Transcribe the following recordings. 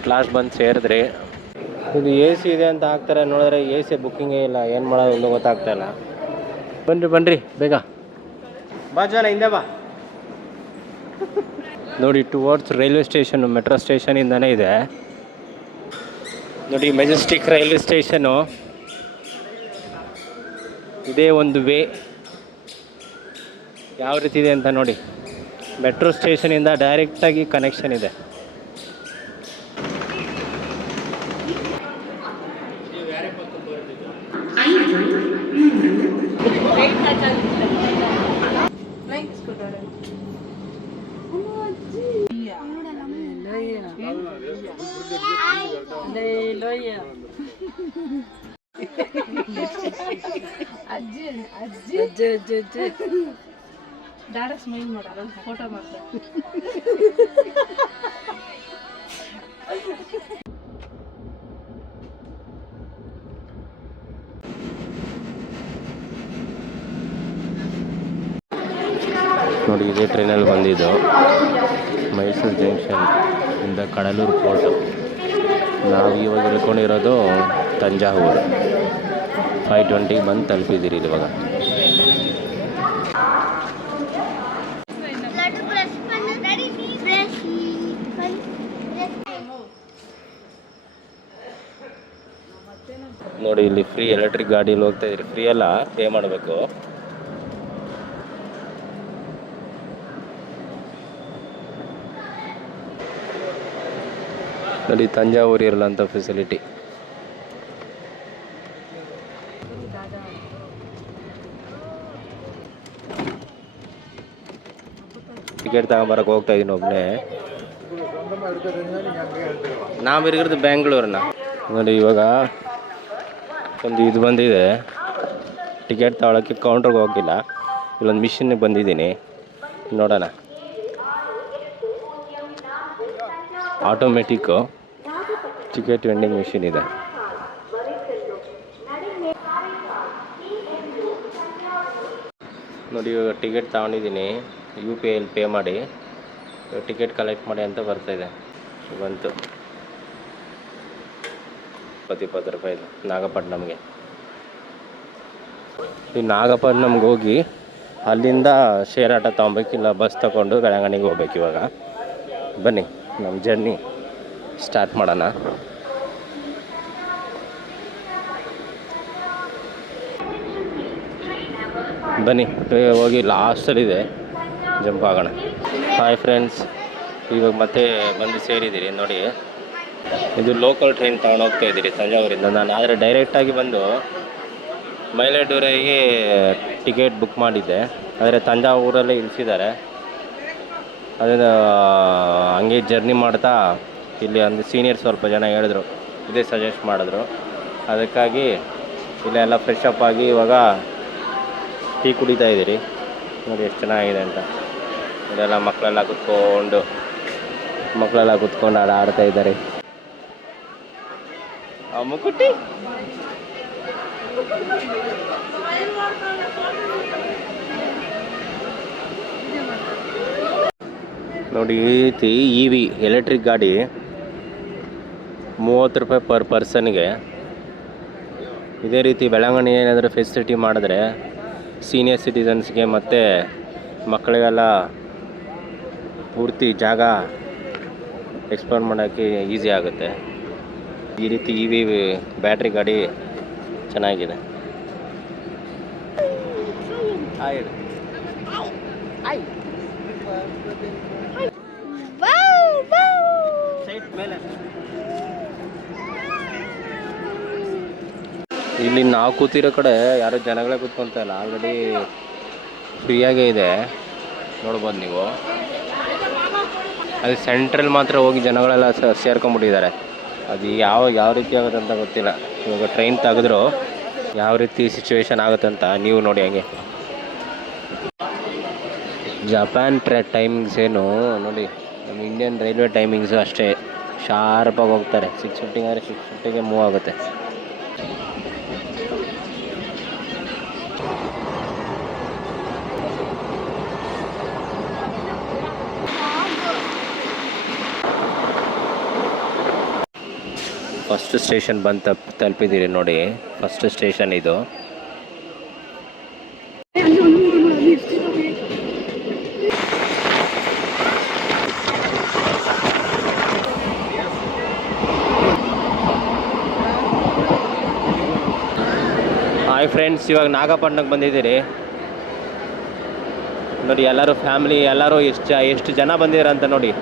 At last ಬಂದು ಸೇರಿದ್ರಿ. ಇದು A C ಇದೆ ಅಂತ ಹಾಕ್ತಾರೆ, ನೋಡಿದ್ರೆ ಎ ಸಿ ಬುಕ್ಕಿಂಗೇ ಇಲ್ಲ. ಏನು ಮಾಡೋದು ಒಂದು ಗೊತ್ತಾಗ್ತಾ ಇಲ್ಲ. ಬನ್ರಿ ಬೇಗ ಬಾ ಜನ, ಹಿಂದೆ ಬಾ. ನೋಡಿ, ಟುವರ್ಡ್ಸ್ ರೈಲ್ವೆ ಸ್ಟೇಷನ್, ಮೆಟ್ರೋ ಸ್ಟೇಷನಿಂದನೇ ಇದೆ ನೋಡಿ. ಮೆಜೆಸ್ಟಿಕ್ ರೈಲ್ವೆ ಸ್ಟೇಷನು ಇದೇ ಒಂದು ವೇ ಯಾವ ರೀತಿ ಇದೆ ಅಂತ ನೋಡಿ. ಮೆಟ್ರೋ ಸ್ಟೇಷನಿಂದ ಡೈರೆಕ್ಟಾಗಿ ಕನೆಕ್ಷನ್ ಇದೆ. ಡೈರೆಕ್ಟ್ ಸ್ಮೈಲ್ ಮಾಡೋದು, ಫೋಟೋ ಮಾಡ್ತಾರೆ. ನೋಡಿ, ಇದೇ ಟ್ರೈನಲ್ಲಿ ಬಂದಿದ್ದು ಮೈಸೂರು ಜಂಕ್ಷನ್ ಇಂದ ಕಡಲೂರು ಪೋರ್ಟು. ನಾವು ಇವಾಗ ಇಳ್ಕೊಂಡಿರೋದು ತಂಜಾವೂರು. 5:20 ಬಂದು ತಲುಪಿದ್ದೀರಿ ಇವಾಗ. ನೋಡಿ, ಇಲ್ಲಿ ಫ್ರೀ ಎಲೆಕ್ಟ್ರಿಕ್ ಗಾಡೀಲಿ ಹೋಗ್ತಾ ಇದ್ರಿ. ಫ್ರೀ ಅಲ್ಲ, ಪೇ ಮಾಡಬೇಕು. ನೋಡಿ, ತಂಜಾವೂರು ಇರಲ್ಲಂಥ ಫೆಸಿಲಿಟಿ. ಟಿಕೆಟ್ ತಗೊಂಬರಕ್ಕೆ ಹೋಗ್ತಾ ಇದ್ದೀನಿ ಒಬ್ಬನೇ. ನಾವು ಇರೋದು ಬೆಂಗಳೂರನ್ನ. ನೋಡಿ, ಇವಾಗ ಒಂದು ಇದು ಬಂದಿದೆ, ಟಿಕೆಟ್ ತಗೊಳ್ಳೋಕ್ಕೆ ಕೌಂಟ್ರಿಗೆ ಹೋಗಿಲ್ಲ. ಇಲ್ಲೊಂದು ಮಿಷಿನ್ಗೆ ಬಂದಿದ್ದೀನಿ, ನೋಡೋಣ. ಆಟೋಮೆಟಿಕ್ಕು ಟಿಕೆಟ್ ವೆಂಡಿಂಗ್ ಮಿಷಿನ್ ಇದೆ. ನೋಡಿ, ಇವಾಗ ಟಿಕೆಟ್ ತಗೊಂಡಿದ್ದೀನಿ. UPIಯಲ್ಲಿ ಪೇ ಮಾಡಿ ಟಿಕೆಟ್ ಕಲೆಕ್ಟ್ ಮಾಡಿ ಅಂತ ಬರ್ತಾಯಿದೆ. ಬಂತು 20 ರೂಪಾಯಿ ನಾಗಪಟ್ಟಣಂಗೆ. ಈ ನಾಗಪಟ್ಟಣಂಗೆ ಹೋಗಿ ಅಲ್ಲಿಂದ ಶೇರ್ ಆಟೋ ತೊಗೊಬೇಕಿಲ್ಲ, ಬಸ್ ತೊಗೊಂಡು ಬೆಳಂಗಣಿಗೆ ಹೋಗ್ಬೇಕು. ಇವಾಗ ಬನ್ನಿ ನಮ್ಮ ಜರ್ನಿ ಸ್ಟಾರ್ಟ್ ಮಾಡೋಣ. ಬನ್ನಿ ಹೋಗಿ ಲಾಸ್ಟಲ್ಲಿದೆ, ಜಂಪ್ ಆಗೋಣ. ಹಾಯ್ ಫ್ರೆಂಡ್ಸ್, ಇವಾಗ ಮತ್ತೆ ಬಂದು ಸೇರಿದ್ದೀರಿ. ನೋಡಿ, ಇದು ಲೋಕಲ್ ಟ್ರೈನ್ ತಗೊಂಡು ಹೋಗ್ತಾ ಇದ್ದೀರಿ ತಂಜಾವೂರಿಂದ. ನಾನು ಆದರೆ ಡೈರೆಕ್ಟಾಗಿ ಬಂದು ಮೈಲಾಡುರಿಗೆ ಟಿಕೆಟ್ ಬುಕ್ ಮಾಡಿದ್ದೆ, ಆದರೆ ತಂಜಾವೂರಲ್ಲೇ ಇಳಿಸಿದ್ದಾರೆ. ಅದನ್ನು ಹಂಗೆ ಜರ್ನಿ ಮಾಡ್ತಾ ಇಲ್ಲಿ ಒಂದು ಸೀನಿಯರ್ ಸ್ವಲ್ಪ ಜನ ಹೇಳಿದ್ರು, ಇದೇ ಸಜೆಸ್ಟ್ ಮಾಡಿದ್ರು. ಅದಕ್ಕಾಗಿ ಇಲ್ಲೆಲ್ಲ ಫ್ರೆಶ್ ಅಪ್ ಆಗಿ ಇವಾಗ ಟೀ ಕುಡಿತಾ ಇದ್ದೀರಿ. ನೋಡಿ ಎಷ್ಟು ಚೆನ್ನಾಗಿದೆ ಅಂತ. ಇದೆಲ್ಲ ಮಕ್ಕಳೆಲ್ಲ ಕುತ್ಕೊಂಡು ಆಡ್ತಾ ಇದ್ದಾರೆ. ಮುಕ್ಕುಟ್ಟಿ ನೋಡಿ, ಈ ರೀತಿ EV ಎಲೆಕ್ಟ್ರಿಕ್ ಗಾಡಿ 30 ರೂಪಾಯಿ ಪರ್ ಪರ್ಸನ್ಗೆ. ಇದೇ ರೀತಿ ಬೆಳವಣಿಗೆ ಏನಾದರೂ ಫೆಸಿಲಿಟಿ ಮಾಡಿದ್ರೆ ಸೀನಿಯರ್ ಸಿಟಿಸನ್ಸ್ಗೆ ಮತ್ತು ಮಕ್ಕಳಿಗೆಲ್ಲ ಪೂರ್ತಿ ಜಾಗ ಎಕ್ಸ್ಪ್ಲೋರ್ ಮಾಡೋಕ್ಕೆ ಈಸಿ ಆಗುತ್ತೆ. ಈ ರೀತಿ EV ಬ್ಯಾಟ್ರಿ ಗಾಡಿ ಚೆನ್ನಾಗಿದೆ. ಇಲ್ಲಿ ನಾವು ಕೂತಿರೋ ಕಡೆ ಯಾರು ಜನಗಳೇ ಕೂತ್ಕೊಳ್ತಾ ಇಲ್ಲ, ಆಲ್ರೆಡಿ ಫ್ರೀಯಾಗೇ ಇದೆ. ನೋಡ್ಬೋದು ನೀವು. ಅದು ಸೆಂಟ್ರಲ್ಲಿ ಮಾತ್ರ ಹೋಗಿ ಜನಗಳೆಲ್ಲ ಸೇರ್ಕೊಂಡ್ಬಿಟ್ಟಿದ್ದಾರೆ. ಅದು ಯಾವ ರೀತಿ ಆಗುತ್ತೆ ಅಂತ ಗೊತ್ತಿಲ್ಲ. ಇವಾಗ ಟ್ರೈನ್ ತೆಗೆದ್ರು ಯಾವ ರೀತಿ ಸಿಚುವೇಶನ್ ಆಗುತ್ತೆ ಅಂತ ನೀವು ನೋಡಿ. ಹಂಗೆ ಜಪಾನ್ ಟೈಮಿಂಗ್ಸ್ ಏನು ನೋಡಿ, ನಮ್ಮ ಇಂಡಿಯನ್ ರೈಲ್ವೆ ಟೈಮಿಂಗ್ಸು ಅಷ್ಟೇ ಶಾರ್ಪಾಗಿ ಹೋಗ್ತಾರೆ. 6:50 ಆದರೆ 6:50ಗೆ ಮೂವ್ ಆಗುತ್ತೆ. ಫಸ್ಟ್ ಸ್ಟೇಷನ್ ಬಂದು ತಲುಪಿದ್ದೀರಿ ನೋಡಿ. ಫಸ್ಟ್ ಸ್ಟೇಷನ್ ಇದು. ಹಾಯ್ ಫ್ರೆಂಡ್ಸ್, ಇವಾಗ ನಾಗಪಟ್ಟಣಕ್ಕೆ ಬಂದಿದ್ದೀರಿ ನೋಡಿ. ಎಲ್ಲರೂ ಫ್ಯಾಮಿಲಿ ಎಲ್ಲರೂ ಎಷ್ಟು ಜನ ಬಂದಿದ್ದಾರೆ ಅಂತ ನೋಡಿ.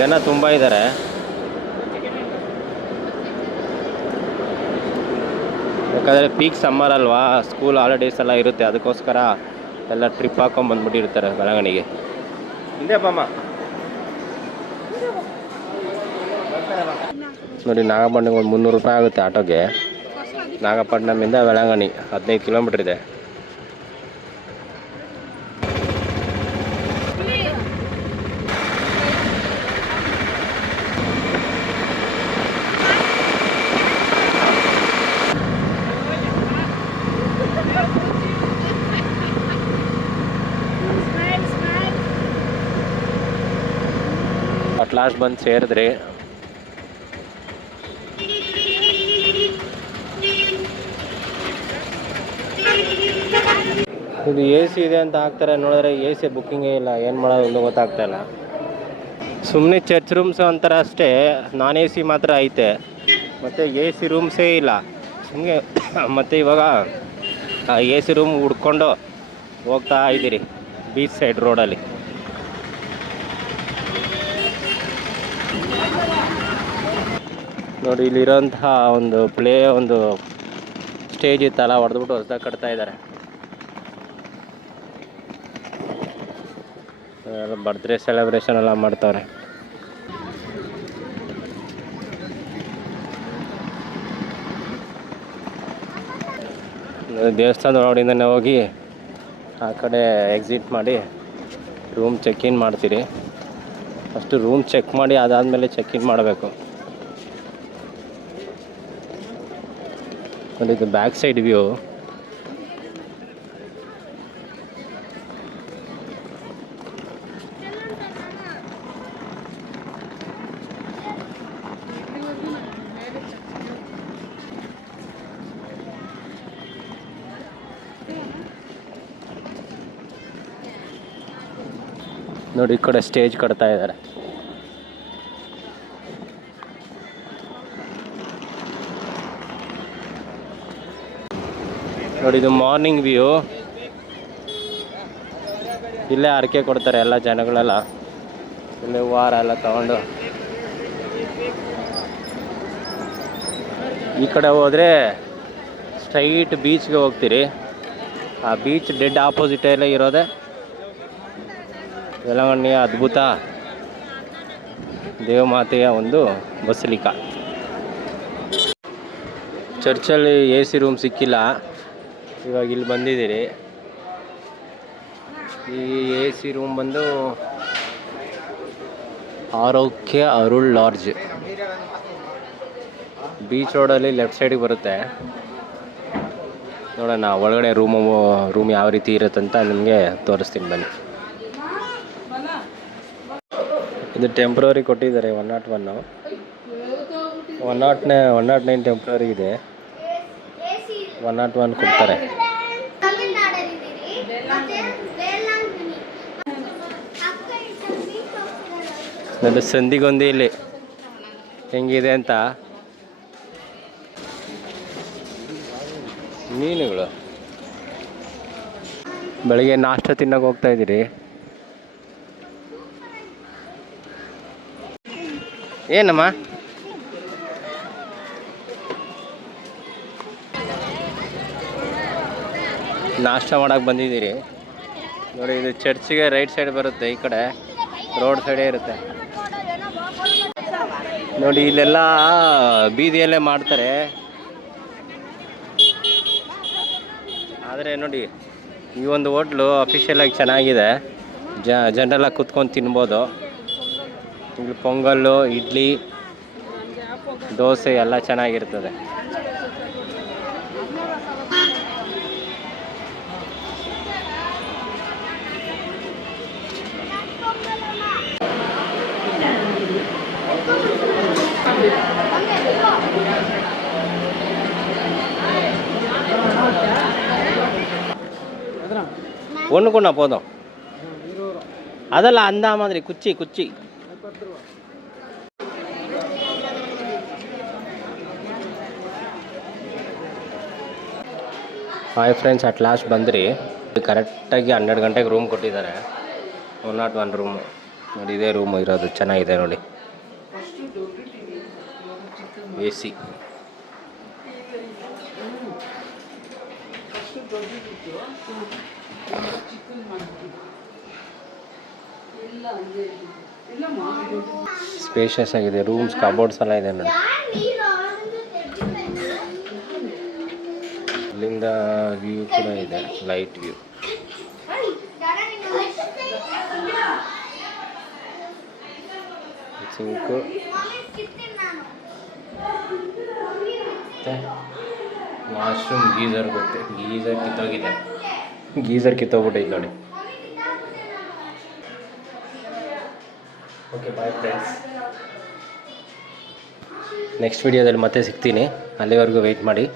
ಜನ ತುಂಬ ಇದ್ದಾರೆ. ಯಾಕಂದರೆ ಪೀಕ್ ಸಮ್ಮರ್ ಅಲ್ವಾ, ಸ್ಕೂಲ್ ಹಾಲಿಡೇಸ್ ಎಲ್ಲ ಇರುತ್ತೆ. ಅದಕ್ಕೋಸ್ಕರ ಎಲ್ಲ ಟ್ರಿಪ್ ಹಾಕೊಂಡು ಬಂದ್ಬಿಟ್ಟಿರ್ತಾರೆ ಬೆಳಗಣಿಗೆ. ಹಿಂದೆ ಬಮ್ಮ ನೋಡಿ. ನಾಗಪಟ್ಟಣಕ್ಕೆ ಒಂದು 300 ರೂಪಾಯಿ ಆಗುತ್ತೆ ಆಟೋಗೆ. ನಾಗಪಟ್ಟಣಮಿಂದ ಬೆಳಂಗಣಿ 15 ಕಿಲೋಮೀಟ್ರ್ ಇದೆ. ಅಟ್ ಲಾಸ್ಟ್ ಬಂದು ಸೇರಿದ್ರಿ. ಇದು ಎ ಸಿ ಇದೆ ಅಂತ ಹಾಕ್ತಾರೆ, ನೋಡಿದ್ರೆ ಎ ಸಿ ಬುಕ್ಕಿಂಗೇ ಇಲ್ಲ. ಏನು ಮಾಡೋದು ಒಂದು ಗೊತ್ತಾಗ್ತಾಯಿಲ್ಲ. ಸುಮ್ಮನೆ ಚರ್ಚ್ ರೂಮ್ಸ್ ಅಂತಾರೆ ಅಷ್ಟೇ, ನಾನ್ ಎ ಸಿ ಮಾತ್ರ ಐತೆ, ಮತ್ತು ಎ ಸಿ ರೂಮ್ಸೇ ಇಲ್ಲ ಸುಮ್ಮನೆ. ಮತ್ತು ಇವಾಗ ಎ ಸಿ ರೂಮ್ ಹುಡ್ಕೊಂಡು ಹೋಗ್ತಾ ಇದ್ದೀರಿ ಬೀಚ್ ಸೈಡ್ ರೋಡಲ್ಲಿ. ನೋಡಿ, ಇಲ್ಲಿರೋಂತಹ ಒಂದು ಸ್ಟೇಜ್ ಇತ್ತಲ್ಲ, ಹೊಡೆದ್ಬಿಟ್ಟು ಹೊಸದಾಗಿ ಕಟ್ತಾ ಇದ್ದಾರೆ. ಬರ್ತ್ಡೇ ಸೆಲೆಬ್ರೇಷನ್ ಎಲ್ಲ ಮಾಡ್ತಾವ್ರೆ. ದೇವಸ್ಥಾನದ ಒಳಗಡೆಯಿಂದನೇ ಹೋಗಿ ಆ ಕಡೆ ಎಕ್ಸಿಟ್ ಮಾಡಿ ರೂಮ್ ಚೆಕ್ ಇನ್ ಮಾಡ್ತೀರಿ. ಫಸ್ಟು ರೂಮ್ ಚೆಕ್ ಮಾಡಿ ಅದಾದಮೇಲೆ ಚೆಕ್ ಇನ್ ಮಾಡಬೇಕು. ನೋಡಿ, ಇದು ಬ್ಯಾಕ್ ಸೈಡ್ ವ್ಯೂ. ನೋಡಿ, ಈ ಕಡೆ ಸ್ಟೇಜ್ ಕಟ್ತಾ ಇದ್ದಾರೆ. ನೋಡಿ, ಇದು ಮಾರ್ನಿಂಗ್ ವ್ಯೂ. ಇಲ್ಲೇ ಹರಕೆ ಕೊಡ್ತಾರೆ ಎಲ್ಲ ಜನಗಳೆಲ್ಲ. ಇಲ್ಲೇ ಹೂವಾರ ಎಲ್ಲ ತಗೊಂಡು ಈ ಕಡೆ ಹೋದರೆ ಸ್ಟ್ರೈಟ್ ಬೀಚ್ಗೆ ಹೋಗ್ತೀರಿ. ಆ ಬೀಚ್ ಡೆಡ್ ಆಪೋಸಿಟಲ್ಲೇ ಇರೋದೆ ಬೆಳವಣಿಗೆಯ ಅದ್ಭುತ ದೇವಮಾತೆಯ ಒಂದು ಬಸಲಿಕಾ. ಚರ್ಚಲ್ಲಿ ಎ ಸಿ ರೂಮ್ ಸಿಕ್ಕಿಲ್ಲ, ಇವಾಗ ಇಲ್ಲಿ ಬಂದಿದ್ದೀರಿ. ಈ ಎ ಸಿ ರೂಮ್ ಬಂದು ಆರೋಗ್ಯ ಅರುಳ್ ಲಾಡ್ಜ್, ಬೀಚ್ ರೋಡಲ್ಲಿ ಲೆಫ್ಟ್ ಸೈಡಿಗೆ ಬರುತ್ತೆ. ನೋಡೋಣ ಒಳಗಡೆ ರೂಮ್ ಯಾವ ರೀತಿ ಇರುತ್ತಂತ ನಿಮಗೆ ತೋರಿಸ್ತೀನಿ ಬನ್ನಿ. ಇದು ಟೆಂಪ್ರವರಿ ಕೊಟ್ಟಿದ್ದಾರೆ 101. 109 ಟೆಂಪ್ರವರಿ ಇದೆ, 101 ಕೊಡ್ತಾರೆ. ನನ್ನ ಸಂದಿಗೊಂದಿ ಇಲ್ಲಿ ಹೆಂಗಿದೆ ಅಂತ. ಮೀನುಗಳು. ಬೆಳಗ್ಗೆ ನಾಷ್ಟ ತಿನ್ನೋಕೆ ಹೋಗ್ತಾ ಇದ್ದೀರಿ. ಏನಮ್ಮ? ನಾಷ್ಟ ಮಾಡೋಕೆ ಬಂದಿದ್ದೀರಿ ನೋಡಿ. ಇದು ಚರ್ಚಿಗೆ ರೈಟ್ ಸೈಡ್ ಬರುತ್ತೆ, ಈ ಕಡೆ ರೋಡ್ ಸೈಡೇ ಇರುತ್ತೆ ನೋಡಿ. ಇಲ್ಲೆಲ್ಲ ಬೀದಿಯಲ್ಲೇ ಮಾಡ್ತಾರೆ. ಆದರೆ ನೋಡಿ, ಈ ಒಂದು ಹೋಟ್ಲು ಅಫಿಷಿಯಲಾಗಿ ಚೆನ್ನಾಗಿದೆ. ಜನರೆಲ್ಲ ಕೂತ್ಕೊಂಡು ತಿನ್ಬೋದು. ಇಲ್ಲಿ ಪೊಂಗಲ್ಲು, ಇಡ್ಲಿ, ದೋಸೆ ಎಲ್ಲ ಚೆನ್ನಾಗಿರ್ತದೆ. ஒன்றுக்குண்ணா போதும். அதெல்லாம் அந்த மாதிரி குச்சி குச்சி. ಹಾಯ್ ಫ್ರೆಂಡ್ಸ್, ಅಟ್ ಲಾಸ್ಟ್ ಬಂದ್ರಿ. ಕರೆಕ್ಟಾಗಿ 12 ಗಂಟೆಗೆ ರೂಮ್ ಕೊಟ್ಟಿದ್ದಾರೆ. 101 ರೂಮು ನೋಡಿ. ಇದೇ ರೂಮ್ ಇರೋದು, ಚೆನ್ನಾಗಿದೆ ನೋಡಿ. A C. ಸ್ಪೇಷಿಯಸ್ ಆಗಿದೆ ರೂಮ್ಸ್, ಕಬೋರ್ಡ್ಸ್ ಎಲ್ಲ ಇದೆ ನೋಡಿ. ಇಲ್ಲಿಂದ ವ್ಯೂ ಕೂಡ ಇದೆ, light view. Sink washroom, geyser ಗೊತ್ತೆ. ಗೀಝರ್ ಕಿತ್ತೋಗಿದೆ, ಗೀಝರ್ ಕಿತ್ತೋಗ್ಬಿಟ್ಟೈತೆ ನೋಡಿ. Okay, bye friends. ನೆಕ್ಸ್ಟ್ ವಿಡಿಯೋದಲ್ಲಿ ಮತ್ತೆ ಸಿಗ್ತೀನಿ. ಅಲ್ಲಿವರೆಗೂ ವೆಯ್ಟ್ ಮಾಡಿ.